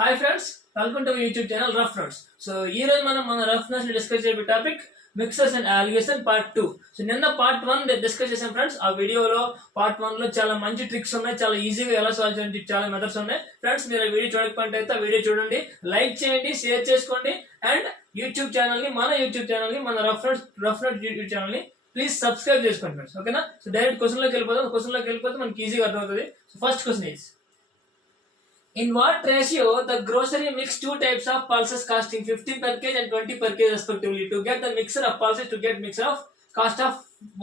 Hi friends, welcome to YouTube channel rough notes. So ఈ రోజు మనం మన రఫ్ నోట్స్ డిస్కస్ చేసే topic mixers and allegation part 2. So నిన్న పార్ట్ 1 డిస్కస్ చేసాం ఫ్రెండ్స్. ఆ వీడియోలో పార్ట్ 1 లో చాలా మంచి ట్రిక్స్ ఉన్నాయి, చాలా ఈజీగా ఎలా సాల్వ్ చేయాలి చాలా మెథడ్స్ ఉన్నాయి ఫ్రెండ్స్. మీరు ఆ వీడియో చూడకపోతే అయితే ఆ వీడియో చూడండి, లైక్ చేయండి, షేర్ చేసుకోండి అండ్ యూట్యూబ్ ఛానల్ ని మన రఫ్ నోట్స్ యూట్యూబ్ ఛానల్ ని ప్లీజ్ సబ్స్క్రైబ్ చేసుకోండి ఫ్రెండ్స్, ఓకేనా. సో డైరెక్ట్ క్వశ్చన్ లోకి వెళ్ళిపోతే మనకి ఈజీగా అర్థమవుతుంది. So first question is, in what ratio the grocery mix two types of pulses costing 50 per kg and 20 per kg respectively? To get the mixer of pulses, to get mixer of cost of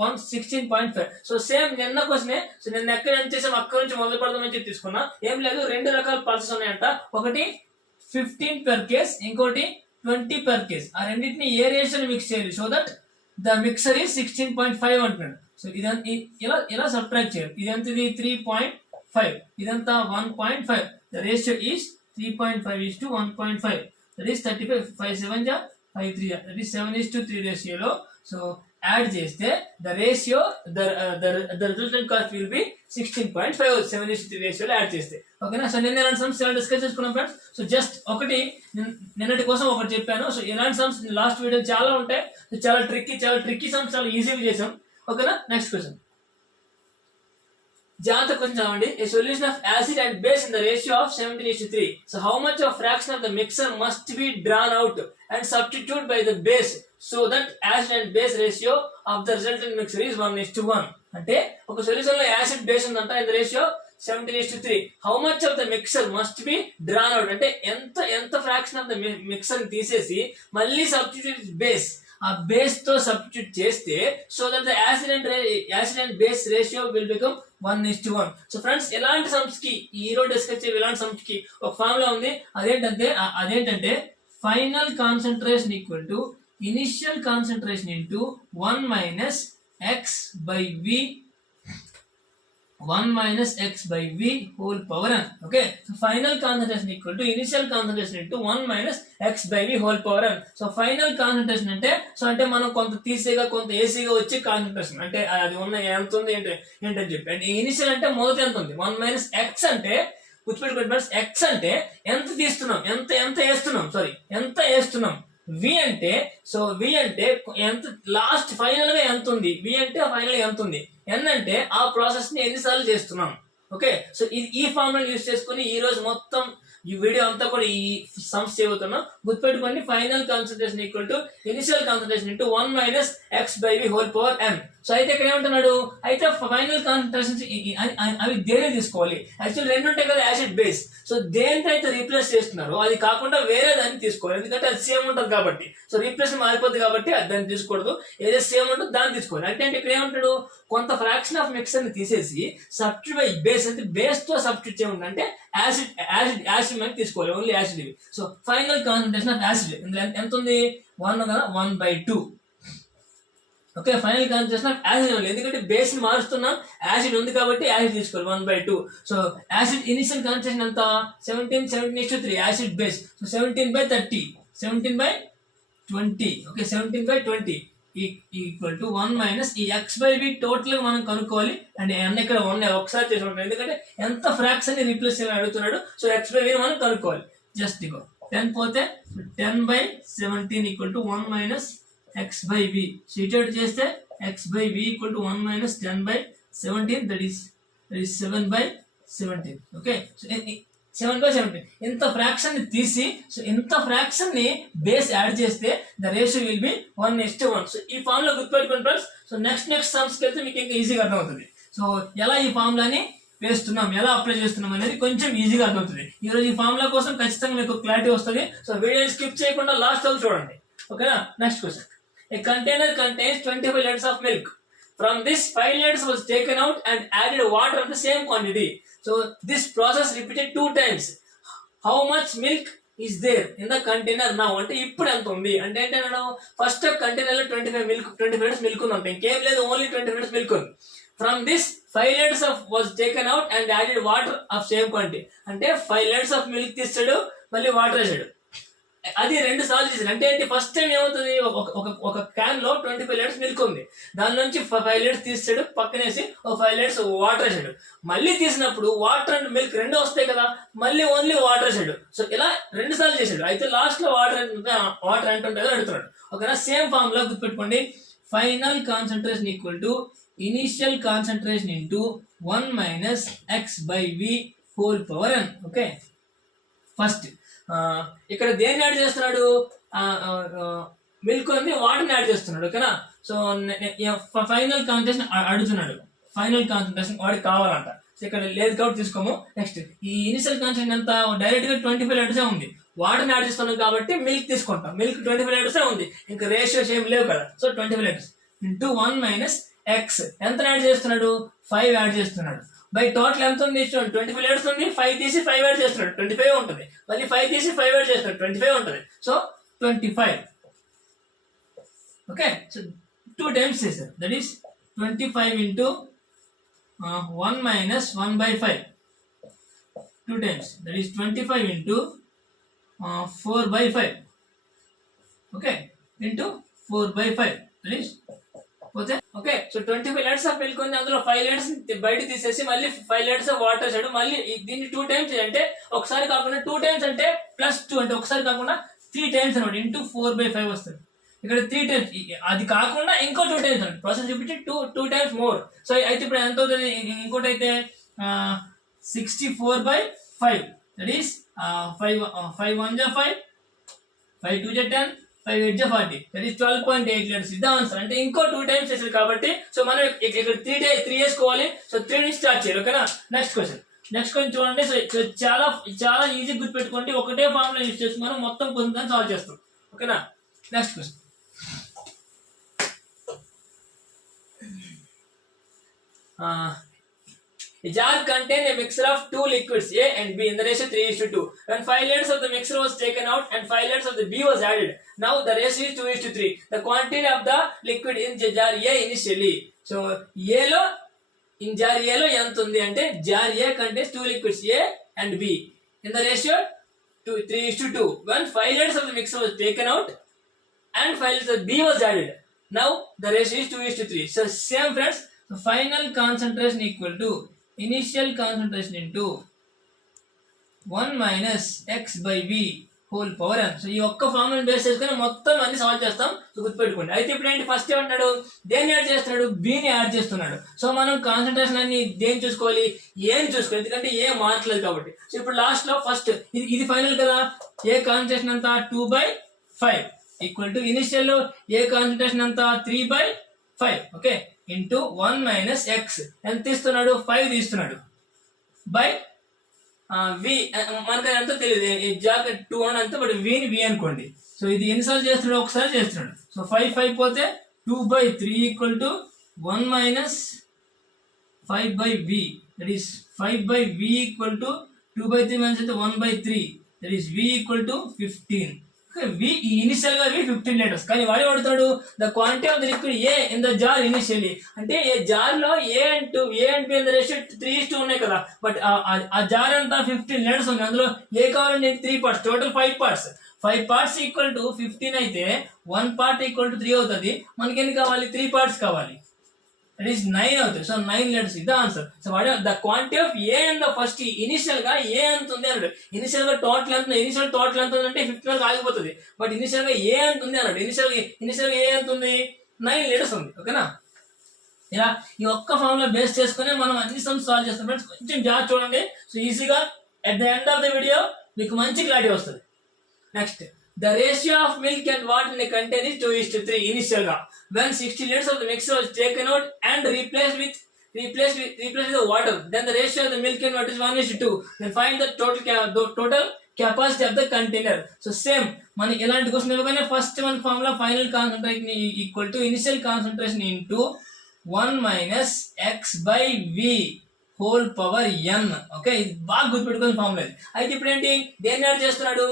116.5. So same నిన్న క్వశ్చనే. So నిన్న ఎక్కడ ఏం చేసాం, అక్కడ నుంచి మొదలు పెడదామని చెప్పి తీసుకున్నా. ఏం లేదు, రెండు రకాల పల్సెస్ ఉన్నాయంట. ఒకటి 15 per kg, ఇంకోటి 20 per kg. ఆ రెండింటిని ఏ రేషియోని మిక్స్ చేయాలి so that the mixer is 16.5 అంటున్నాడు. సో ఇలా సబ్ట్రాక్ట్ చేయాలి. ఇదంతా 3.5, ఇదంతా 1.5. The ratio is 3.5 is to 1.5. That is 35. 5 7 ja 5 3 ja. That is 7 is to 3 ratio lo. So add cheste the ratio the resultant cost will be 16.5. 7 is to 3 ratio lo add cheste. Okay na. So నిన్న ఎలాంటి sums చాలా discuss చేసుకున్నాం friends. So just ఒకటి నిన్నటి కోసం ఒకటి చెప్పాను. So ఇలాంటి సమ్స్ లాస్ట్ వీడియో చాలా ఉంటాయి. సో చాలా ట్రిక్కీ సమ్స్ చాలా ఈజీగా చేసాం. ఓకేనా. నెక్స్ట్ క్వశ్చన్ జాగ్రత్త కొంచెం చదవండి. A solution of acid and base in the ratio of 17:3. So how much of fraction of the mixture must be drawn out and substituted by the base so that acid and base ratio of the resultant mixture is 1:1. అంటే ఒక solution లో acid base ఉందంట, in the ratio 17:3. How much of the mixture must be drawn out అంటే ఎంత fraction of the mixer తీసేసి మళ్ళీ substitute base, ఆ base తో సబ్స్టిట్యూట్ చేస్తే so that the acid and base ratio will become 1:1. So friends, ఎలాంటి sums కి ఈ రోజు డిస్కస్ చేయ ఇలాంటి సమ్స్ కి ఒక ఫార్ములా ఉంది. అదేంటంటే final concentration equal to initial concentration into 1 minus x by v whole power n. Okay, so final concentration equal to initial concentration into 1 minus x by v whole power n. So final concentration అంటే మనం కొంత తీసేగా కొంత ఏసీగా వచ్చే concentration అంటే అది ఉన్న ఎంత ఉంది ఏంటని చెప్పి. అంటే ఇనిషియల్ అంటే మొదటి ఎంత ఉంది, 1 minus x అంటే గుర్తుపెట్టుకోండి ఫ్రెండ్స్, x అంటే ఎంత తీస్తున్నాం, ఎంత వేస్తున్నాం. వి అంటే ఎంత లాస్ట్ ఫైనల్ గా ఎంత ఉంది, వి అంటే ఫైనల్ గా ఎంత ఉంది, ఎన్ అంటే ఆ ప్రాసెస్ ని ఎన్నిసార్లు చేస్తున్నాం. ఓకే, సో ఈ ఫార్ములా యూజ్ చేసుకుని ఈ రోజు మొత్తం ఈ వీడియో అంతా కూడా ఈ సమ్స్ చేయబోతున్నాం. గుర్తుపెట్టుకోండి, final concentration equal to initial concentration into 1 minus x by v whole power n. So అయితే ఇక్కడ ఏమంటున్నాడు, అయితే ఫైనల్ కాన్సంట్రేషన్ అవి దేని తీసుకోవాలి. యాక్చువల్ రెండు ఉంటాయి కదా, యాసిడ్ బేస్. సో దేంతో అయితే రీప్లేస్ చేస్తున్నారు అది కాకుండా వేరే దాన్ని తీసుకోవాలి, ఎందుకంటే అది సేమ్ ఉంటుంది కాబట్టి. సో రీప్లేస్ మారిపోద్ది కాబట్టి దాన్ని తీసుకోకూడదు, ఏదైతే సేమ్ ఉంటుందో దాన్ని తీసుకోవాలి. అంటే ఇక్కడ ఏమంటాడు, కొంత ఫ్రాక్షన్ ఆఫ్ మిక్సర్ ని తీసేసి సబ్స్టిట్యూట్ బై బేస్, అంటే బేస్ తో సబ్స్టిట్యూట్ చేయమంటే యాసిడ్ మీద తీసుకోవాలి, ఓన్లీ యాసిడ్ ఇవి. So final concentration of acid ఎంత ఉంది, 1/2. Okay, final concentration of acid ఉంది, ఎందుకంటే బేస్ ని మారుస్తున్నాం, యాసిడ్ ఉంది కాబట్టి యాసిడ్ తీసుకోవాలి 1/2. సో యాసిడ్ ఇనిషియల్ కాన్సంట్రేషన్ ఎంత 17:3 acid base. So 17/30, 17/20. Okay, 17/20 equal to 1 minus ఈ x by v టోటల్ గా మనం కనుక్కోవాలి. అండ్ అన్న ఇక్కడ ఒకసారి చేసి ఉంటాం, ఎందుకంటే ఎంత ఫ్రాక్షన్ ని రీప్లేస్ చేయాలని అడుగుతున్నాడు. సో x by v మనం కనుక్కోవాలి. జస్ట్ ఇగో 10 పోతే 10/17 equal to 1 minus x by v. So ఇటు చేస్తే x by v equal to 1 minus 10/17, that is 7/17. Okay, so 7/17 ఇంత ఫ్రాక్షన్ ని తీసి, సో ఇంత ఫ్రాక్షన్ ని బేస్ యాడ్ చేస్తే the ratio will be 1:1. So ఈ ఫార్ములా గుర్తుపెట్టుకోండి ఫ్రెండ్స్. సో నెక్స్ట్ సమ్స్ కి వెళ్తే మీకు ఇంకా ఈజీగా అర్థమవుతుంది. సో ఎలా ఈ ఫార్ములాని వేస్తున్నాం, ఎలా అప్లై చేస్తున్నాం అనేది కొంచెం ఈజీగా అర్థమవుతుంది. ఈ రోజు ఈ ఫార్ములా కోసం ఖచ్చితంగా మీకు క్లారిటీ వస్తుంది. సో వీడియోని స్కిప్ చేయకుండా లాస్ట్ వరకు చూడండి, ఓకేనా. Next question, a container contains 25 liters of milk. From this 5 liters was taken out and added water of the same quantity. So this process repeated 2 times. How much milk is there in the container now? అంటే ఇప్పుడు ఎంత ఉంది అంటే ఏంటంటే first container లో 25 liters milk ఉందంటే ఇంకేం లేదు, ఓన్లీ 20 liters మిల్క్ ఉంది. From this 5 liters of was taken out and added water of same quantity. అంటే 5 liters of milk తీస్తాడు, మళ్ళీ వాటర్ వేసాడు. అది 2 సార్లు చేశాడు. అంటే ఏంటి, ఫస్ట్ టైం ఏమవుతుంది, ఒక క్యాన్ లో 25 లీటర్స్ మిల్క్ ఉంది, దాని నుంచి 5 లీటర్స్ తీసాడు, పక్కనేసి ఒక 5 లీటర్స్ వాటర్ వేసాడు. మళ్ళీ తీసినప్పుడు వాటర్ అండ్ మిల్క్ 2 వస్తాయి కదా, మళ్ళీ ఓన్లీ వాటర్ వేసాడు. సో ఇలా 2 సార్లు చేశాడు. అయితే లాస్ట్ లో వాటర్ ఎంత ఉంటుందో అడుగుతున్నాడు. ఓకేనా, సేమ్ ఫార్మ్ లో గుర్తుపెట్టుకోండి. Final concentration equal to initial concentration into 1 minus x by v whole power n. Okay, first ఇక్కడ దేన్ని యాడ్ చేస్తున్నాడు, మిల్క్ ఉంది, వాటర్ని యాడ్ చేస్తున్నాడు. ఓకేనా, సో ఫైనల్ కాన్సన్ట్రేషన్ అడుగుతున్నాడు, ఫైనల్ కాన్సన్ట్రేషన్ వాడికి కావాలంట. సో ఇక్కడ లేదు కాబట్టి తీసుకోము. నెక్స్ట్ ఈ ఇనిషియల్ కాన్సన్ట్రేషన్ ఎంత, డైరెక్ట్ గా 25 లీటర్స్ ఉంది, వాటర్ని యాడ్ చేస్తున్నాం కాబట్టి మిల్క్ తీసుకుంటాం. మిల్క్ 25 లీటర్స్ ఉంది, ఇంకా రేషియోస్ ఏం లేవు కదా. So 25 litres into 1 minus X, ఎంత యాడ్ చేస్తున్నాడు, 5 యాడ్ చేస్తున్నాడు. బై టోటల్ ఎంత ఉంది, 25 లీటర్స్ ఉంది, 5 తీసి 5 యాడ్ చేస్తున్నాడు, 25 ఉంటుంది. మళ్ళీ 5 తీసి 5 యాడ్ చేస్తున్నాడు, 25 ఉంటుంది. సో 25. ఓకే, సో 2 టైమ్స్ చేశారు, that is 25 into 1 minus 1/5, 2 times, that is 25 into 4/5. Okay, into 4/5, that is పోతే. Okay, so 25 litres of milk ఉంది, అందులో 5 లీటర్స్ బయట తీసేసి మళ్ళీ 5 లీటర్స్ ఆఫ్ వాటర్ వేసాడు. మళ్ళీ దీన్ని 2 టైమ్స్ అంటే ఒకసారి కాకుండా 2 టైమ్స్ అంటే +2 అంటే ఒకసారి కాకుండా 3 టైమ్స్ అనమాట, ఇంటూ 4/5 వస్తుంది. ఇక్కడ 3 టైమ్స్, అది కాకుండా ఇంకో 2 టైమ్స్ అండి, ప్రాసెస్ చూపించి 2 టైమ్స్ మోర్. సో అయితే ఇప్పుడు ఎంత అవుతుంది, ఇంకోటి అయితే 64/5, దట్ ఈస్ 5 1 జా 5, 5 2 జా 10, 5 8 జా 40, దట్ ఈస్ 12.8 లీటర్స్. ఇది ఆన్సర్. అంటే ఇంకో 2 టైమ్స్ చేశారు కాబట్టి సో మనం ఇక్కడ 3 వేసుకోవాలి. సో 3 నుంచి స్టార్ట్ చేయాలి. ఓకేనా, నెక్స్ట్ క్వశ్చన్ చూడండి. సో చాలా ఈజీ గుర్తుపెట్టుకోండి, ఒకటే ఫార్ములా యూజ్ చేసి మనం మొత్తం క్వశ్చన్ సాల్వ్ చేస్తాం. ఓకేనా, next question. A jar contained a mixture of 2 liquids A and B in the ratio 3:2. When 5 liters of the mixture was taken out and 5 liters of the B was added, now the ratio is 2:3. The quantity of the liquid in jar A initially. So A lo in jar A lo ఎంత ఉంది అంటే, jar A contains 2 liquids A and B in the ratio 3:2. When 5 liters of the mixture was taken out and 5 liters of B was added, now the ratio is 2:3. So same friends, so final concentration equal to initial concentration into 1 minus x by v whole power n. So ఈ ఒక్క formula base చేసుకుని మొత్తం అన్ని solve చేస్తాం. So గుర్తుపెట్టుకోండి. అయితే ఇప్పుడు ఏంటి, ఫస్ట్ ఏమంటాడు, దేన్ని యాడ్ చేస్తున్నాడు, బిని యాడ్ చేస్తున్నాడు. సో మనం కాన్సన్ట్రేషన్ అన్ని దేని చూసుకోవాలి, ఏని చూసుకోవాలి, ఎందుకంటే ఏ మార్చలేదు కాబట్టి. సో ఇప్పుడు లాస్ట్ లో ఫస్ట్ ఇది ఫైనల్ కదా, ఏ కాన్సన్ట్రేషన్ అంతా 2/5 ఈక్వల్ టు ఇనిషియల్ లో ఏ కాన్సన్ట్రేషన్ అంతా 3/5. ఓకే, ఇంటూ 1 మైనస్ ఎక్స్, ఎంత తీస్తున్నాడు, 5 తీస్తున్నాడు, బై వి, మనకు ఎంత తెలియదు, జాకెట్ 2 అని అంతా, బట్ విని వి అనుకోండి. సో ఇది ఎన్నిసార్లు చేస్తున్నాడు, ఒకసారి చేస్తున్నాడు. సో 5 పోతే 2/3 equal to 1 minus 5/v, that is 5/v equal to 2/3 minus అయితే 1/3, that is v equal to 15. Initial గా 15 లీటర్స్, కానీ వాడు పడుతాడు the quantity of the liquid A in the jar initially. అంటే ఏ జార్ లో A and B in the ratio 3:2 ఉన్నాయి కదా, but ఆ జార్ అంతా 15 లీటర్స్ ఉంది, అందులో ఏ కావాలంటే 3 parts, total 5 parts. 5 parts equal to 15 అయితే 1 పార్ట్ ఈక్వల్ టు 3 అవుతుంది. మనకి ఎన్ని కావాలి, 3 పార్ట్స్ కావాలి, దట్ ఈస్ 9 అవుతుంది. సో 9 లీటర్స్, ఇది ఆన్సర్. సో వాడు the quantity of A and first initial గా ఏ ఎంత ఉంది అన్నాడు. ఇనిషియల్ గా టోటల్ ఎంత, ఇనిషియల్ టోటల్ ఎంత ఉంది అంటే 15 వరకు ఆగిపోతుంది, బట్ ఇనిషియల్ గా ఏ ఎంత ఉంది అన్నాడు. ఇనిషియల్ గా ఏ ఎంత ఉంది, 9 లీటర్స్ ఉంది. ఓకేనా, ఇలా ఈ ఒక్క ఫార్ములా బేస్ చేసుకుని మనం అన్ని సమ్స్ సాల్వ్ చేస్తాం ఫ్రెండ్స్. కొంచెం జాగ్రత్త చూడండి. సో ఈజీగా at the end of the video మీకు మంచి క్లారిటీ వస్తుంది. Next, the ratio of milk and water in a container is 2:3 initial ga. When 60 liters of the mixture was taken out and replaced with the water, then the ratio of the milk and water is 1:2. Then find the total capacity of the container. So same, మనకి ఎలాంటి question ఇవ్వగానే first one formula final concentration equal to initial concentration into 1 minus x by v whole power n. Okay, ఇది బాగా గుర్తుపెట్టుకునే formula. అయితే ఇప్పుడు ఏంటి, దేన్ని add చేస్తున్నాడు,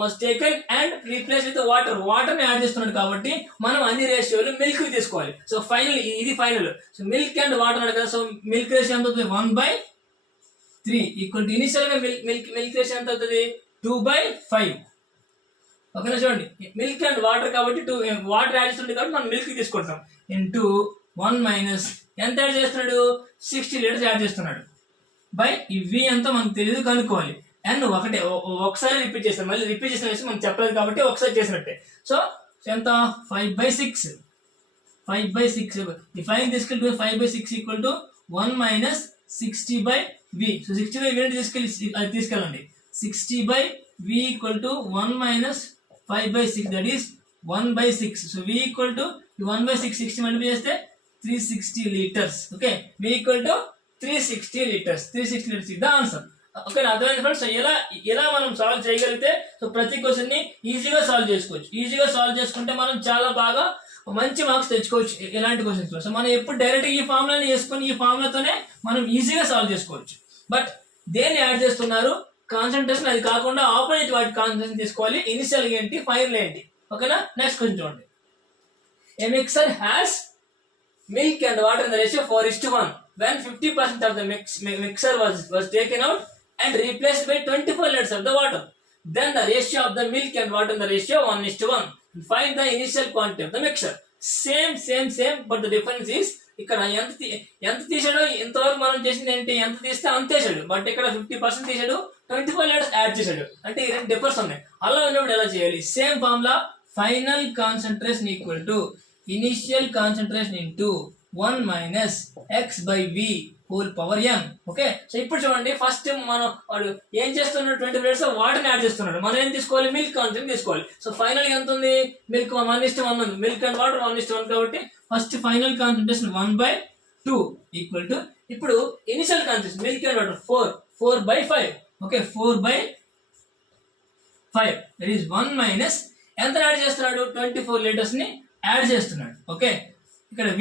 was taken and replace with water ని యాడ్ చేస్తున్నాడు కాబట్టి మనం అన్ని రేషియోలు మిల్క్ తీసుకోవాలి. సో ఫైనల్, ఇది final. So milk and water అన్నాడు కదా, సో మిల్క్ రేషియో ఎంత అవుతుంది, 1/3 ఈక్వల్ టు ఇనిషియల్ గా మిల్క్ రేషియో ఎంత అవుతుంది, 2/5. ఓకేనా. చూడండి మిల్క్ అండ్ వాటర్ కాబట్టి వాటర్ యాడ్ చేస్తుంది కాబట్టి మనం మిల్క్ తీసుకుంటాం. ఇంటూ 1 మైనస్ ఎంత యాడ్ చేస్తున్నాడు, 60 లీటర్స్ యాడ్ చేస్తున్నాడు. బై ఈ v అంతా మనకు తెలియదు, కనుక్కోవాలి. అండ్ ఒకసారి రిపీట్ చేస్తాం, మళ్ళీ రిపీట్ చేసిన విషయం మనం చెప్పలేదు కాబట్టి ఒకసారి చేసినట్టే. సో ఎంత 5/6 ఈ 5 తీసుకెళ్ళి 5/6 equal to 1 minus 60/v. So 60/v అది తీసుకెళ్ళండి. 60/v equal to 1 minus 5/6 that is 1/6. So v equal to 1/6 60 multiply చేస్తే 360 litres. Okay, v equal to 360 litres. 360 litres ఇది ఆన్సర్. ఓకే, అర్థమైంది ఫ్రెండ్స్. సో ఎలా మనం సాల్వ్ చేయగలిగితే సో ప్రతి క్వశ్చన్ ని ఈజీగా సాల్వ్ చేసుకోవచ్చు. ఈజీగా సాల్వ్ చేసుకుంటే మనం చాలా బాగా మంచి మార్క్స్ తెచ్చుకోవచ్చు ఇలాంటి క్వశ్చన్స్ లో. సో మనం ఎప్పుడు డైరెక్ట్ ఈ ఫార్ములాని వేసుకొని ఈ ఫార్ములాతోనే మనం ఈజీగా సాల్వ్ చేసుకోవచ్చు. బట్ దేన్ని యాడ్ చేస్తున్నారు, కాన్సన్ట్రేషన్. అది కాకుండా ఆపోజిట్ వాటి కాన్సన్ట్రేషన్ తీసుకోవాలి. ఇనిషియల్ ఏంటి, ఫైనల్ ఏంటి. ఓకేనా. నెక్స్ట్ క్వశ్చన్ చూడండి. A mixture has milk and water in the ratio 4:1 when 50% of the mixer was taken out and replaced by 24 liters of the water. Then the ratio of the milk and water in the ratio 1:1. Find the initial quantity of the mixture. Same, but the difference is ఇక్కడ ఎంత తీసాడో ఇంతవరకు మనం చేసింది ఏంటి, ఎంత తీస్తే అంత తీసాడు. బట్ ఇక్కడ 50% తీసాడు, 24 లీటర్స్ యాడ్ చేశాడు. అంటే ఈ రెండు డిఫరెన్స్ ఉన్నాయి. అలా ఉన్నప్పుడు ఎలా చేయాలి, same formula. Final concentration equal to initial concentration into 1 minus x/v whole power n. Okay, so ఇప్పుడు చూడండి, ఫస్ట్ మనం వాడు ఏం చేస్తున్నాడు, 20 లీటర్స్ వాటర్ యాడ్ చేస్తున్నాడు. మనం ఏం తీసుకోవాలి, మిల్క్ కాన్సన్ట్రేషన్ తీసుకోవాలి. సో ఫైనల్ ఎంత ఉంది, మిల్క్ 1:1 ఉంది, మిల్క్ అండ్ వాటర్ 1:1 కాబట్టి first final concentration 1/2 equal to ఇప్పుడు initial concentration milk and water 4/5. Okay, 4/5 that is 1 minus ఎంత యాడ్ చేస్తున్నాడు, 24 లీటర్స్ ని యాడ్ చేస్తున్నాడు. ఓకే, ఇక్కడ v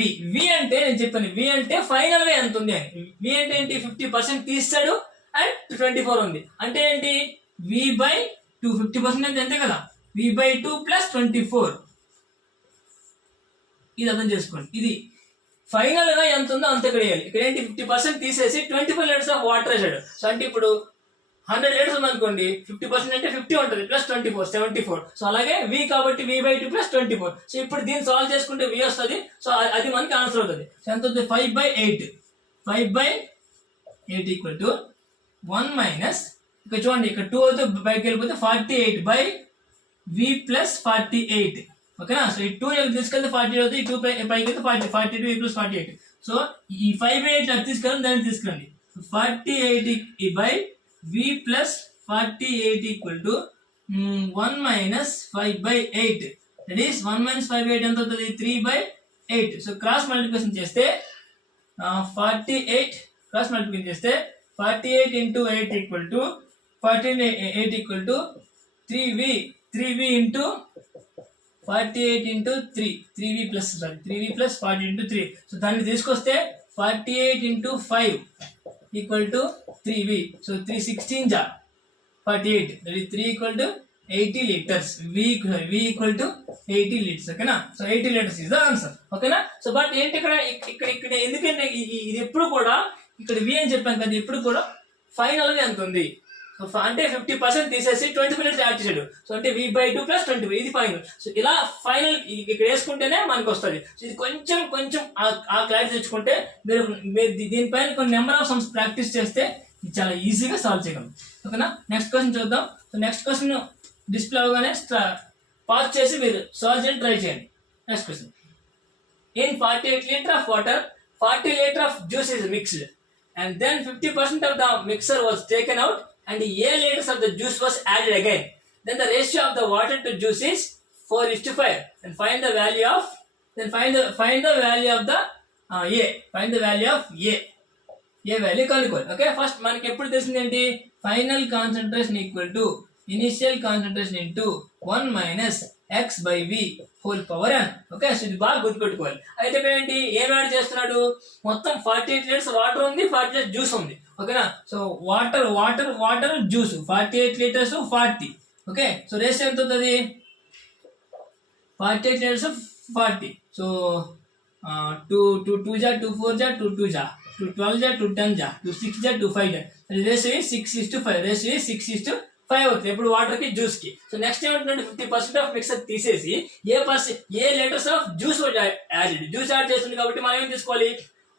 అంటే నేను చెప్పాను, v అంటే ఫైనల్ గా ఎంత ఉంది అని. v అంటే ఏంటి, 50% తీస్తాడు అండ్ 24 ఉంది. అంటే ఏంటి, v/2. 50% అంటే అంతే కదా, v/2 ప్లస్ 24. ఇది అర్థం చేసుకోండి. ఇది ఫైనల్ గా ఎంత ఉందో అంత ఇక్కడ వేయాలి. ఇక్కడ ఏంటి, 50% తీసేసి 24 లీటర్స్ ఆఫ్ వాటర్ వేసాడు. సో అంటే ఇప్పుడు 100 లీటర్స్ ఉంది అనుకోండి, 50% అంటే 50 ఉంటుంది ప్లస్ 24 74. సో అలాగే v కాబట్టి v/2 ప్లస్ 24. సో ఇప్పుడు దీన్ని సాల్వ్ చేసుకుంటే v వస్తుంది. సో అది మనకి ఆన్సర్ అవుతుంది. సో ఎంత అవుతుంది, 5/8 ఈక్వల్ టు 1 మైనస్ ఇక్కడ చూడండి, ఇక్కడ 2 అయితే బయటకు వెళ్ళిపోతే 48/v ప్లస్ 48. ఓకేనా. సో ఈ 2 తీసుకెళ్తే 48 అవుతుంది, ఈ 2 పైకి వెళ్తే 42 ఈక్వల్స్ 48. సో ఈ 5/8 అది తీసుకెళ్ళండి, దాన్ని తీసుకురండి. 48/v plus 48 equal to 1 minus 5/8. That is 1 minus 5/8 ఎంత అవుతుంది, 3/8. సో క్రాస్ మల్టిప్లికేషన్ చేస్తే 48 క్రాస్ మల్టిప్లికేషన్ చేస్తే 48 into 8 equal to 48 equal to 3v into 48 into 3v plus 40 into 3. So దాన్ని తీసుకొస్తే 48 into 5 equal to 3v. So 316 జా 48 that is 3 equal to 80 litres. v equal to 80 litres. ఓకేనా. So 80 litres is the answer. ఓకేనా. So but ఏంటి ఇక్కడ ఎందుకంటే ఇది ఎప్పుడు కూడా ఇక్కడ v అని చెప్పాను కదా, ఎప్పుడు కూడా ఫైనల్ గా ఎంత ఉంది. సో అంటే 50% తీసేసి 24 లీటర్స్ యాడ్ చేశాడు. సో అంటే v/2 ప్లస్ 24 ఇది ఫైనల్. సో ఇలా ఫైనల్ ఇక్కడ వేసుకుంటేనే మనకు వస్తుంది. సో ఇది కొంచెం ఆ క్లారిటీ తెచ్చుకుంటే మీరు దీనిపైన కొన్ని నెంబర్ ఆఫ్ సమ్స్ ప్రాక్టీస్ చేస్తే ఇది చాలా ఈజీగా సాల్వ్ చేయగలం. ఓకేనా. నెక్స్ట్ క్వశ్చన్ చూద్దాం. సో నెక్స్ట్ క్వశ్చన్ డిస్ప్లే అవగానే పాజ్ చేసి మీరు సాల్వ్ చేయడానికి ట్రై చేయండి. Next question, in 48 litre of water 40 litre of juice is mixed and then 50% of the mixture was taken out and a liters of the juice was added again. Then the ratio of the water to juice is 4:5. And find the value of the a. Find the value of a. A value కనుక్కోవాలి. Okay, first మనకి ఎప్పుడు తెలిసింది ఏంటి, final concentration equal to initial concentration into 1 minus x/v whole power n. Okay, so ఇది బాగా గుర్తుపెట్టుకోవాలి. అయితే ఏంటి, ఏం యాడ్ చేస్తున్నాడు, మొత్తం 48 లీటర్స్ వాటర్ ఉంది, 40 లీటర్స్ జ్యూస్ ఉంది. ఓకేనా. So water juice 48 litres 40. Okay, so ratio ఎంత అవుతుంది, 48 లీటర్స్ 40. సో 2 జా 2 4 జా 2 2 జా 2 12 జా 2 10 జా 2 6 జా 2 5 జా. రేషియో 6:5. రేషియో 6:5. 5 అవుతుంది ఇప్పుడు వాటర్ కి జ్యూస్ కి. సో నెక్స్ట్ ఏమంటుందంటే 50% ఆఫ్ మిక్సర్ తీసేసి ఏ లీటర్స్ ఆఫ్ జ్యూస్ యాడ్ చేస్తుంది కాబట్టి మనం ఏం తీసుకోవాలి,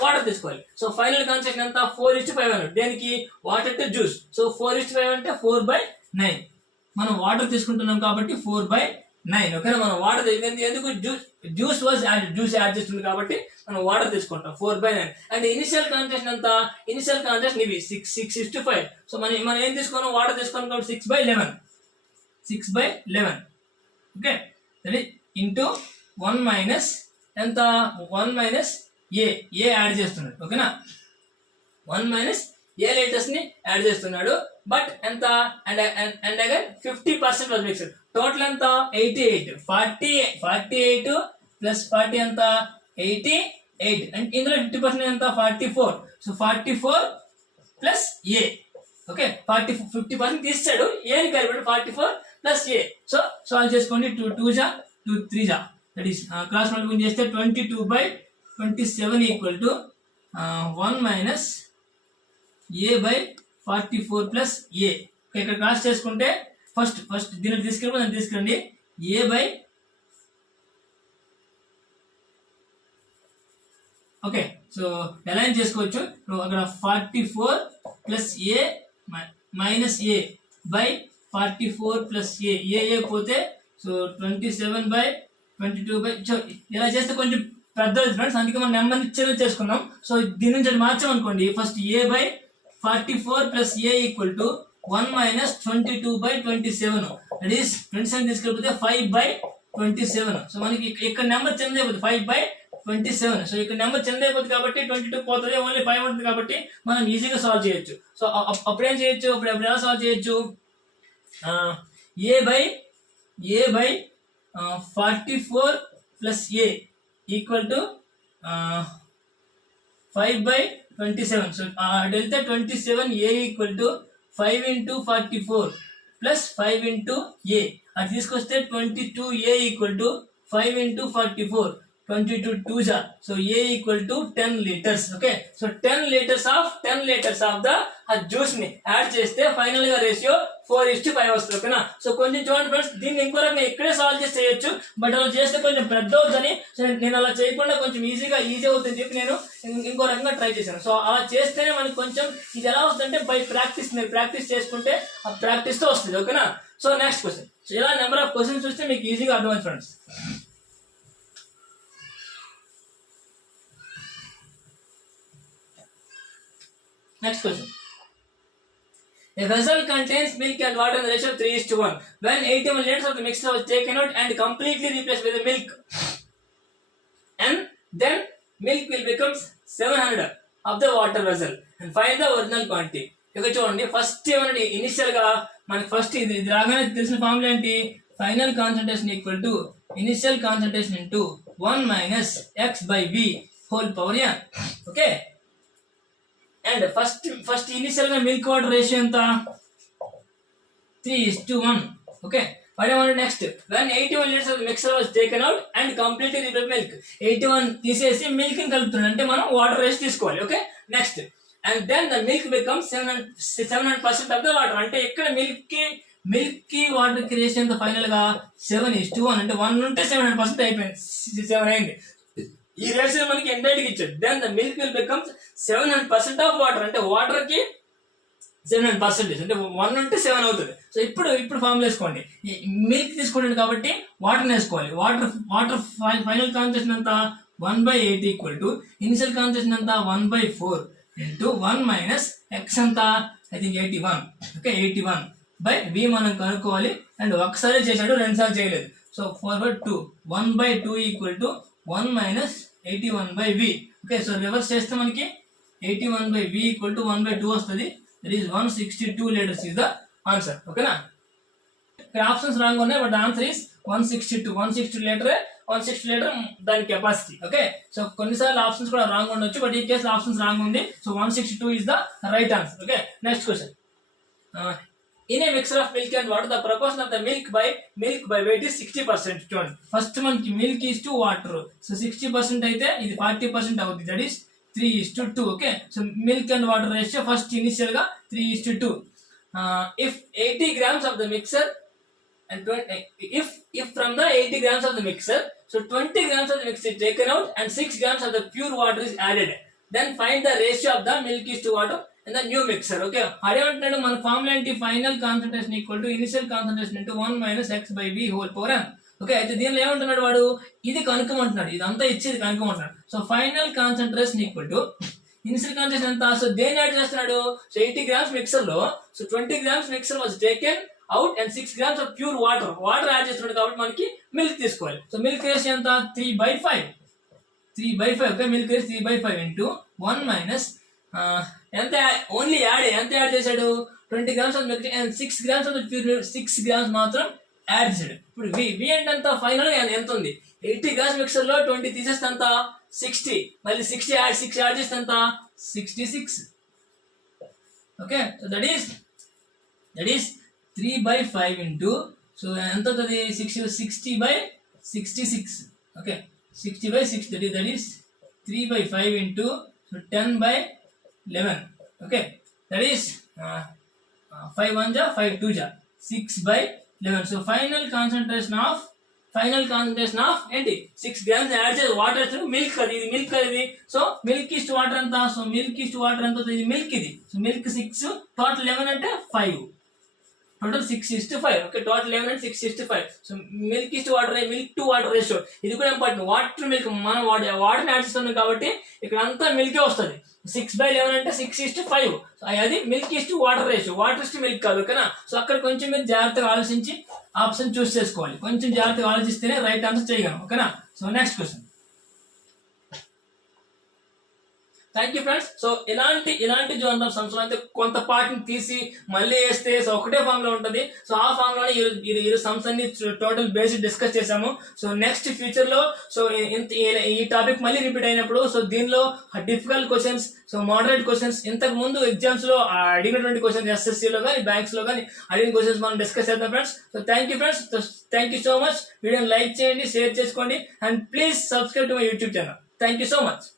వాటర్ తీసుకోవాలి. సో ఫైనల్ కాన్సెప్ట్ ఎంత 4:5 అన్నట్టు దేనికి, వాటర్ టు జ్యూస్. సో 4:5 అంటే 4/9. మనం వాటర్ తీసుకుంటున్నాం కాబట్టి 4/9. ఓకేనా, మనం వాటర్ ఎందుకు జ్యూస్ యాడ్ చేస్తుంది కాబట్టి మనం వాటర్ తీసుకుంటాం 4/9. అండ్ ఇనిషియల్ కాన్సెప్ట్ ఎంత, ఇనిషియల్ కాన్సెప్ట్ ఇవి 6:5. సో మనం ఏం తీసుకున్నాం, వాటర్ తీసుకున్నాం కాబట్టి 6/11. ఓకే, ఇంటూ 1 మైనస్ ఎంత, 1 మైనస్ ఏ యాడ్ చేస్తున్నాడు. ఓకేనా, 1 మైనస్ ఏ లీటర్స్ ని యాడ్ చేస్తున్నాడు. బట్ ఎంత, and again 50% was mixed. Total ఎంత 88. 48 ప్లస్ 40 ఎంత 88. అండ్ ఇందులో 50% ఎంత 44. సో 44 ప్లస్ ఏ. ఓకే, 50% తీసాడు, ఏని కలిపాడు 44 ప్లస్ ఏ. సో సాల్వ్ చేసుకోండి. 2 2 జా 2 3 జా, దట్ ఈస్ క్రాస్ మల్టిప్లికేషన్ చేస్తే 22/27 equal to 1 minus a/44 plus A. ఇక్కడ క్రాస్ చేసుకుంటే ఫస్ట్ దీన్ని తీసుకురండి a/, ఓకే. సో అలైన్ చేసుకోవచ్చు. అక్కడ 44 plus A minus A by 44 plus A పోతే సో 27/22. ఇలా చేస్తే కొంచెం పెద్ద ఫ్రెండ్స్, అందుకే మనం నెంబర్ని చేంజ్ చేసుకున్నాం. సో దీని నుంచి మార్చామనుకోండి, first a/44 plus A equal to 1 minus 22/27. That is friends అని తీసుకెళ్ళిపోతే 5/27. సో మనకి ఇక్కడ నెంబర్ చేంజ్ అయిపోతుంది 5/27. సో ఇక్కడ నెంబర్ చేంజ్ అయిపోతుంది కాబట్టి 22 పోతుంది, ఓన్లీ 5 ఉంటుంది కాబట్టి మనం ఈజీగా సాల్వ్ చేయొచ్చు. సో అప్పుడు ఏం చేయొచ్చు, అప్పుడు ఎలా సాల్వ్ చేయొచ్చు, a/44 plus A equal to 5/27. So వెళ్తే 27 A equal to 5 into 44 plus 5 into A. అది తీసుకొస్తే 22 ఏ ఈక్వల్ టు 5 into 44, 22 2 జా. So A equal to 10 litres. Okay, so 10 litres of the juice ని యాడ్ చేస్తే ఫైనల్ గా రేషియో 4:5 వస్తుంది. ఓకేనా, సో కొంచెం చూడండి ఫ్రెండ్స్, దీన్ని ఇంకో రకంగా ఇక్కడే సాల్వ్ చేసి చేయొచ్చు. బట్ అలా చేస్తే కొంచెం పెద్ద అవుతుందని నేను అలా చేయకుండా కొంచెం ఈజీ అవుతుంది చెప్పి నేను ఇంకో రకంగా ట్రై చేశాను. సో అలా చేస్తేనే మనకి కొంచెం ఇది ఎలా వస్తుందంటే బై ప్రాక్టీస్, మీరు ప్రాక్టీస్ చేసుకుంటే ఆ ప్రాక్టీస్ తో వస్తుంది. ఓకేనా, సో నెక్స్ట్ క్వశ్చన్. సో ఇలా నెంబర్ ఆఫ్ క్వశ్చన్స్ చూస్తే మీకు ఈజీగా అర్థమవుతుంది friends. Next question. A vessel contains milk and water in the ratio of 3:1. When 81 liters of the mixture was taken out and completely replaced with the milk, and then milk will become 700 of the water vessel, and find the original quantity. ఇక్కడ చూడండి, first ఏమన్నా initial గా మనకి first ఇది రాగానే తెలిసిన formula ఏంటి, final concentration equal to initial concentration into 1 minus x/v whole power n. Okay, and first initial గా మిల్క్ వాటర్ రేషియో ఎంత 3:1. ఓకే, వాడేమన్నా next when 81 liters of mixture was taken out and completely replaced milk. 81 తీసేసి milk ని కలుపుతున్నాడు అంటే మనం water ratio తీసుకోవాలి. Okay, next and then the milk becomes 700% of the water. అంటే ఇక్కడ మిల్క్ కి వాటర్ కి రేషియో ఎంత ఫైనల్ గా 7:1. అంటే 1 ఉంటే 700% అయిపోయింది, 7 అయింది. ఈ రేషియో మనకి ఎండైట్కి ఇచ్చాడు. Then the milk will becomes 700% of water. అంటే వాటర్ కి 700%, అంటే 1 ఉంటే 7 అవుతుంది. సో ఇప్పుడు ఫార్ములా వేసుకోండి. మిల్క్ తీసుకుంటాడు కాబట్టి వాటర్ వేసుకోవాలి. వాటర్ ఫైనల్ కాన్సంట్రేషన్ అంతా 1/8 ఈక్వల్ టు ఇనిషియల్ కాన్సంట్రేషన్ అంతా 1/4 ఇంటూ 1 మైనస్ ఎక్స్ అంతా ఐ థింక్ 81. ఓకే, 81/v మనం కనుక్కోవాలి. అండ్ ఒకసారి చేశాడు, 2 సార్లు చేయలేదు. So 4/2 1/2 equal to 1 minus 81/v. Okay, so reverse చేస్తే మనకి 81/v ఈక్వల్ టు 1/2 వస్తుంది. That is 162 litres is the answer. ఓకేనా, ఇక్కడ ఆప్షన్స్ రాంగ్ ఉన్నాయి, బట్ ఆన్సర్ ఈస్ 162 లీటర్ దాని కెపాసిటీ. ఓకే, సో కొన్నిసార్లు ఆప్షన్స్ కూడా రాంగ్ ఉండొచ్చు, బట్ ఈ కేసు ఆప్షన్స్ రాంగ్ ఉంది. So 162 is the right answer. Okay, next question. In a mixture of milk and water, the proportion of the milk by weight is 60%. చూడండి, first మనకి milk is to water. So 60% అయితే ఇది 40% అవుతుంది. That is 3:2. Okay, so milk and water ratio first initial గా 3:2. if 80 grams of the mixer and if from the 80 grams of the mixer, so 20 grams of the mixture is taken out and 6 grams of the pure water is added, then find the ratio of the milk is to water in the new mixer. Okay, అదేమంటున్నాడు మన formula ఏంటి, final concentration equal to initial concentration into 1 - x by v whole power n. Okay, అయితే దీనిలో ఏమంటున్నాడు వాడు, ఇది కనుక్కోమంటున్నాడు, ఇదంతా ఇచ్చేది కనుక్కోమంటున్నాడు. So final concentration equal to initial concentration ఎంత, సో దేన్ని యాడ్ చేస్తున్నాడు, సో 80 grams మిక్సర్ లో so 20 grams mixture was taken out and 6 grams of pure water add చేస్తున్నాడు కాబట్టి మనకి మిల్క్ తీసుకోవాలి. సో మిల్క్ రేషియో ఎంత, 3/5. ఓకే, మిల్క్ రేషియో 3/5 ఇంటూ 1 - ఎంత ఓన్లీ ఎంత యాడ్ చేశాడు, 20 grams of milk and 6 grams of pure 6 grams మాత్రం యాడ్ చేశాడు. ఇప్పుడు వి అంటే ఎంత, ఫైనల్ ఎంత ఉంది, 80 grams మిక్సర్ లో 20 తీసేస్తే ఎంత 60, మళ్ళీ 6 యాడ్ చేస్తే ఎంత 66. Okay, so that is 3/5 into, so ఎంత అవుతుంది 60/66. Okay, 60/60 that is 3/5 into, so 10/11. Okay, that is 5 1 ja 5 2 ja 6/11. So final concentration of ఏంటి 6 grams యాడ్ చేసి వాటర్ మిల్క్, అది ఇది మిల్క్, అది సో మిల్క్ ఈస్ట్ వాటర్ ఎంత, సో మిల్క్ ఈస్ట్ వాటర్ ఎంత అవుతుంది, ఇది మిల్క్, ఇది సో మిల్క్ 6, టోటల్ 11 అంటే 5, టోటల్ 6:5. ఓకే, టోటల్ 11 అంటే 6:5. So milk east water, milk to water ratio ఇది కూడా ఇంపార్టెంట్. వాటర్ మిల్క్ మనం వాటర్ని యాడ్ చేస్తున్నాం కాబట్టి ఇక్కడ అంతా మిల్కే వస్తుంది. 6/11 అంటే 6:5. అది milk east water ratio, water east milk కాదు. ఓకేనా, సో అక్కడ కొంచెం మీరు జాగ్రత్తగా ఆలోచించి ఆప్షన్ చూస్ చేసుకోవాలి, కొంచెం జాగ్రత్తగా ఆలోచిస్తేనే రైట్ ఆన్సర్ చేయగలం. ఓకేనా, so next question. Thank you friends. So ఇలాంటి జోన్ ఆఫ్ సమ్స్ అయితే కొంత పార్ట్ని తీసి మళ్ళీ వేస్తే సో ఒకటే ఫామ్ లో ఉంటుంది. సో ఆ ఫామ్ లోనే ఈ సమ్స్ అన్ని టోటల్ బేసిక్ డిస్కస్ చేసాము. సో నెక్స్ట్ ఫ్యూచర్ లో సో ఈ టాపిక్ మళ్ళీ రిపీట్ అయినప్పుడు సో దీనిలో difficult questions, so moderate questions, ఇంతకు ముందు ఎగ్జామ్స్ లో అడిగినటువంటి క్వశ్చన్స్ SSC లో కానీ బ్యాంక్స్ లో కానీ అడిగిన క్వశ్చన్స్ మనం డిస్కస్ చేద్దాం friends. So thank you friends, thank you so much. వీడియోని లైక్ చేయండి, షేర్ చేసుకోండి and please subscribe to my YouTube channel. Thank you so much.